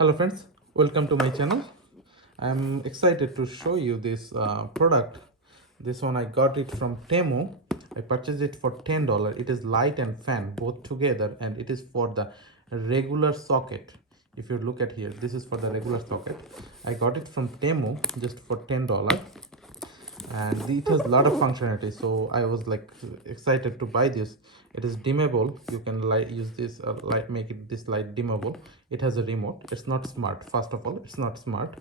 Hello friends, welcome to my channel. I'm excited to show you this product. This one I got it from Temu. I purchased it for $10. It is light and fan both together, and it is for the regular socket. If you look at here, this is for the regular socket. I got it from Temu just for $10, and it has a lot of functionality, so I was like excited to buy this. It is dimmable. You can use this light, make it this light dimmable. It has a remote. It's not smart. First of all, it's not smart,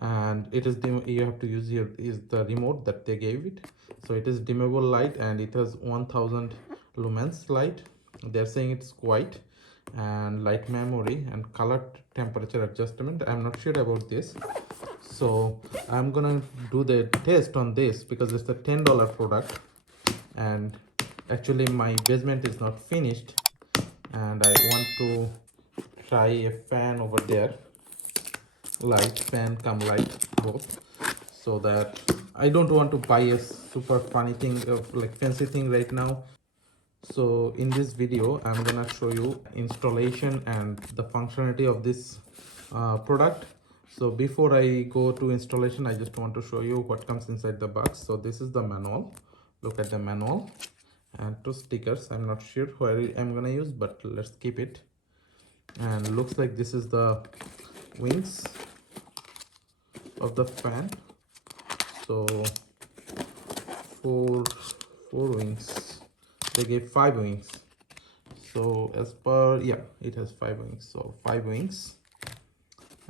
and it is you have to use here is the remote that they gave it. So it is dimmable light, and it has 1000 lumens light. They're saying it's white, and light memory and color temperature adjustment. I'm not sure about this, so I'm gonna do the test on this because it's a $10 product, and actually my basement is not finished, and I want to try a fan over there, light fan come light both, so that I don't want to buy a super funny thing of like fancy thing right now. So in this video I'm gonna show you installation and the functionality of this product. So before I go to installation, I just want to show you what comes inside the box. So this is the manual. Look at the manual and two stickers. I'm not sure where I'm gonna use, but let's keep it. And looks like this is the wings of the fan. So four wings. They gave 5 wings. So as per, yeah, it has 5 wings. So 5 wings,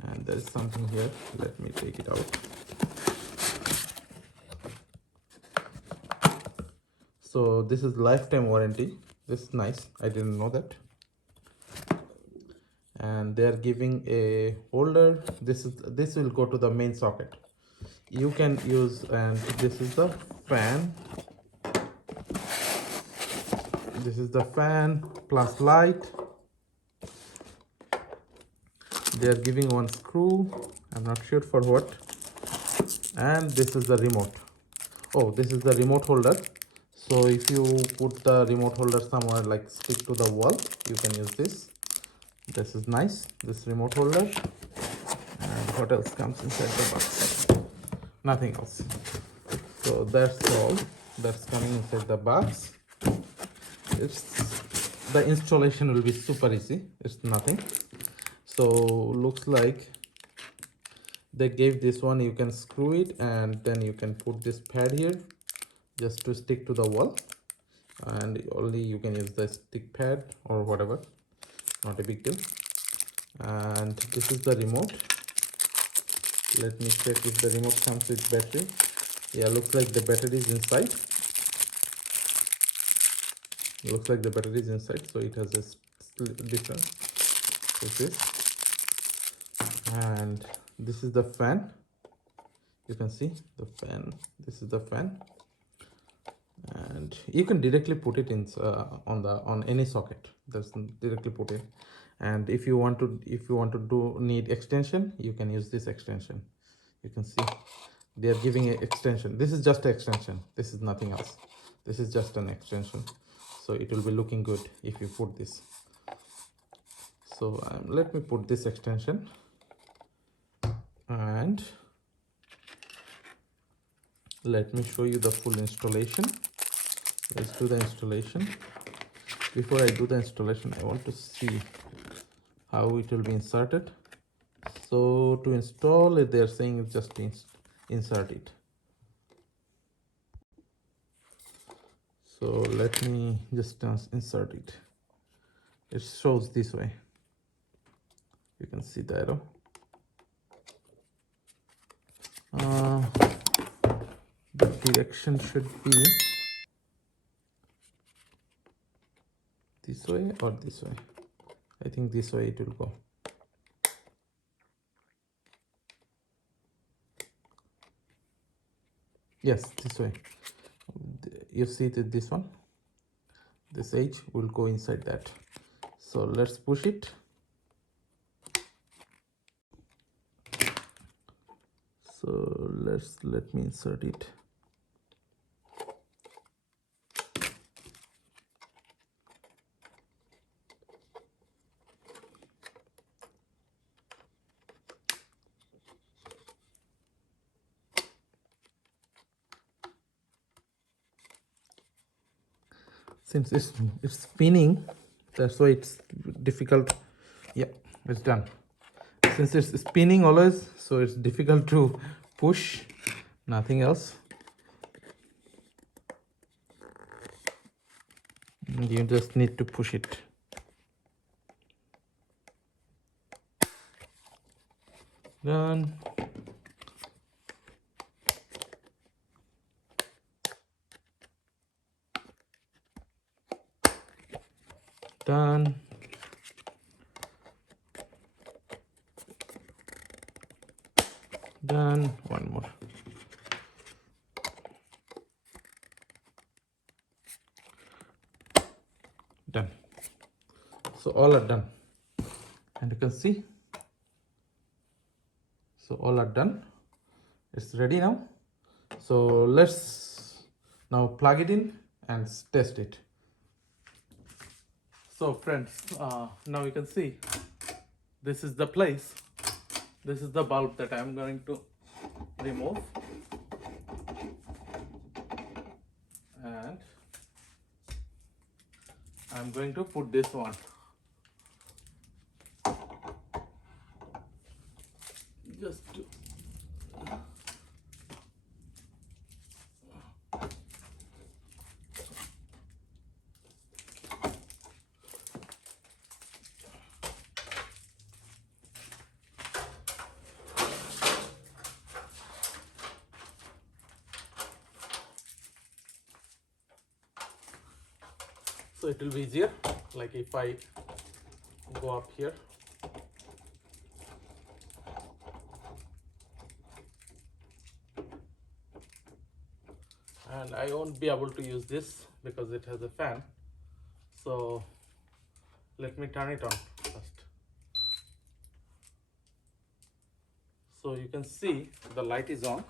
and there's something here. Let me take it out. So this is lifetime warranty. This is nice. I didn't know that. And they are giving a holder. This will go to the main socket. You can use, and this is the fan. This is the fan plus light. They are giving one screw. I'm not sure for what. And this is the remote. Oh, this is the remote holder. So if you put the remote holder somewhere like stick to the wall, you can use this. This is nice, this remote holder. And what else comes inside the box? Nothing else. So that's all that's coming inside the box. It's the installation will be super easy. It's nothing. So looks like they gave this one, you can screw it, and then you can put this pad here just to stick to the wall, and only you can use the stick pad or whatever, not a big deal. And this is the remote. Let me check if the remote comes with battery. Yeah, looks like the battery is inside. Looks like the battery is inside, so it has a difference. This, and this is the fan. You can see the fan. This is the fan, and you can directly put it in on any socket. That's directly put in. And if you want to need extension, you can use this extension. You can see they are giving an extension. This is just an extension. This is nothing else. This is just an extension, so it will be looking good if you put this. So let me put this extension, and let me show you the full installation. Let's do the installation. Before I do the installation, I want to see how it will be inserted. So to install it, they're saying just insert it. So let me just insert it. It shows this way. You can see the arrow. The direction should be this way or this way. I think this way it will go. Yes, this way. You see this one, this edge will go inside that. So let's push it. So let me insert it. since it's spinning, that's why it's difficult. Yeah, it's done. Since it's spinning always, so it's difficult to push, nothing else. You just need to push it. Done. Done. Done. One more. Done. So all are done, and you can see, so all are done. It's ready now. So let's now plug it in and test it. So friends, now you can see this is the place. This is the bulb that I'm going to remove, and I'm going to put this one. Just to so it will be easier, like if I go up here. And I won't be able to use this because it has a fan. So let me turn it on first. So you can see the light is on.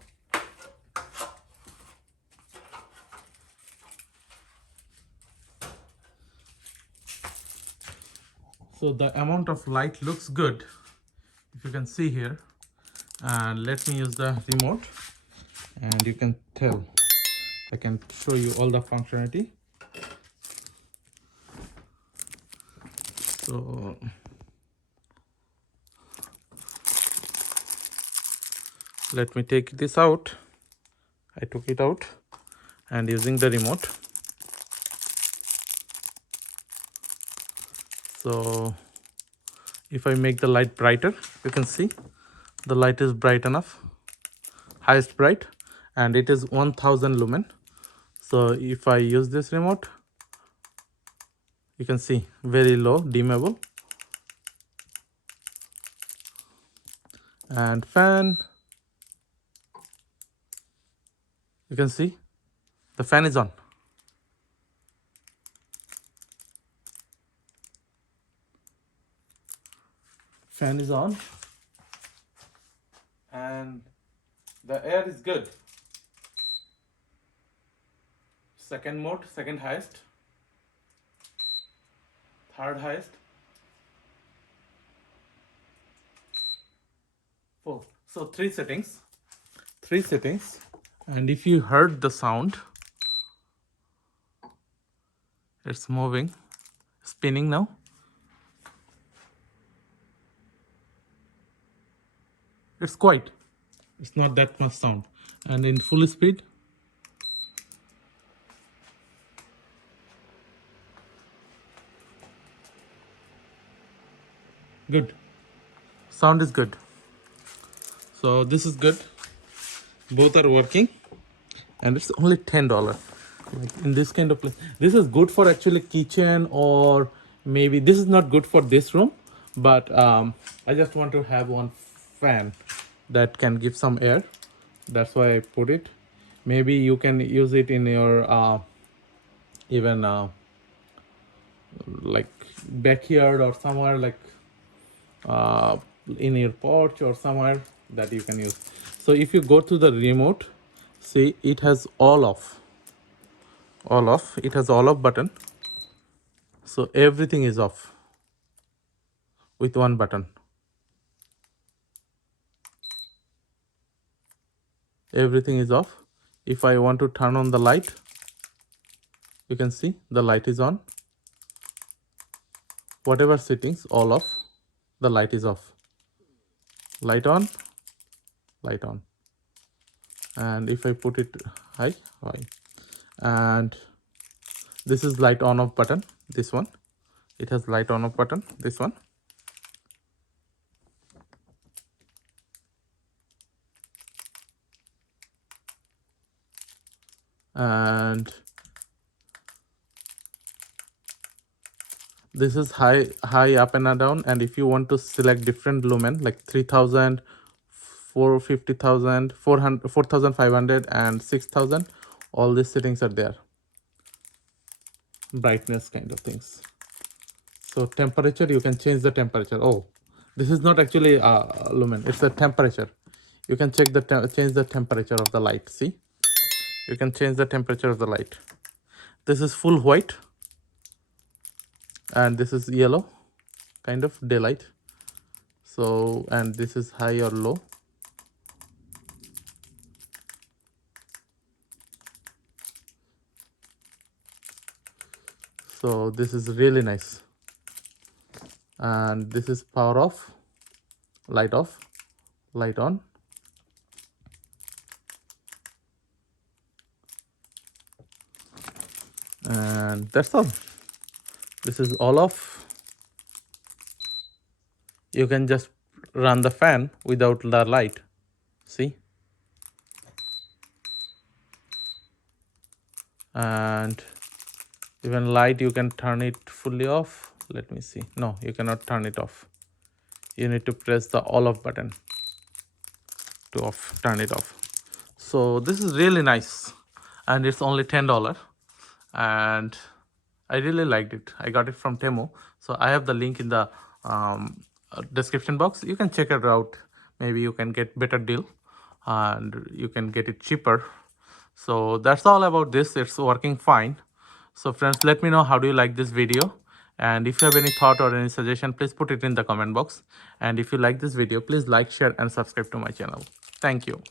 So the amount of light looks good, if you can see here. And let me use the remote, and you can tell. I can show you all the functionality. So let me take this out. I took it out, and using the remote. So if I make the light brighter, you can see the light is bright enough, highest bright, and it is 1000 lumen. So if I use this remote, you can see very low, dimmable. And fan, you can see the fan is on. Fan is on, and the air is good. Second mode, second highest, third highest, fourth. So three settings. And if you heard the sound, it's moving, spinning now. It's quiet. It's not that much sound. And in full speed, good. Sound is good. So this is good. Both are working, and it's only $10. Like in this kind of place, this is good for actually kitchen, or maybe this is not good for this room, but I just want to have one fan that can give some air. That's why I put it. Maybe you can use it in your even like backyard or somewhere, like in your porch or somewhere that you can use. So if you go to the remote, see it has all off. It has all off button, so everything is off with one button. Everything is off. If I want to turn on the light, You can see the light is on. Whatever settings, all off, the light is off. Light on, light on. And if I put it high, and this is light on off button. This one, it has light on off button. This one. And this is high up and down. And if you want to select different lumen like 3000, 450,000, 400, 4500 and 6000, all these settings are there. Brightness kind of things. So temperature, you can change the temperature. Oh, this is not actually lumen, it's a temperature. You can check the change the temperature of the light. See, you can change the temperature of the light. This is full white and this is yellow, kind of daylight. So, and this is high or low. So this is really nice. And this is power off, light off, light on. And that's all. This is all off. You can just run the fan without the light. See? And even light, you can turn it fully off. Let me see. No, you cannot turn it off. You need to press the all off button to turn it off. So this is really nice, and it's only $10. And I really liked it. I got it from Temu. So I have the link in the description box. You can check it out. Maybe you can get better deal and you can get it cheaper. So that's all about this. It's working fine. So friends, let me know how do you like this video. And if you have any thought or any suggestion, please put it in the comment box. And if you like this video, please like, share and subscribe to my channel. Thank you.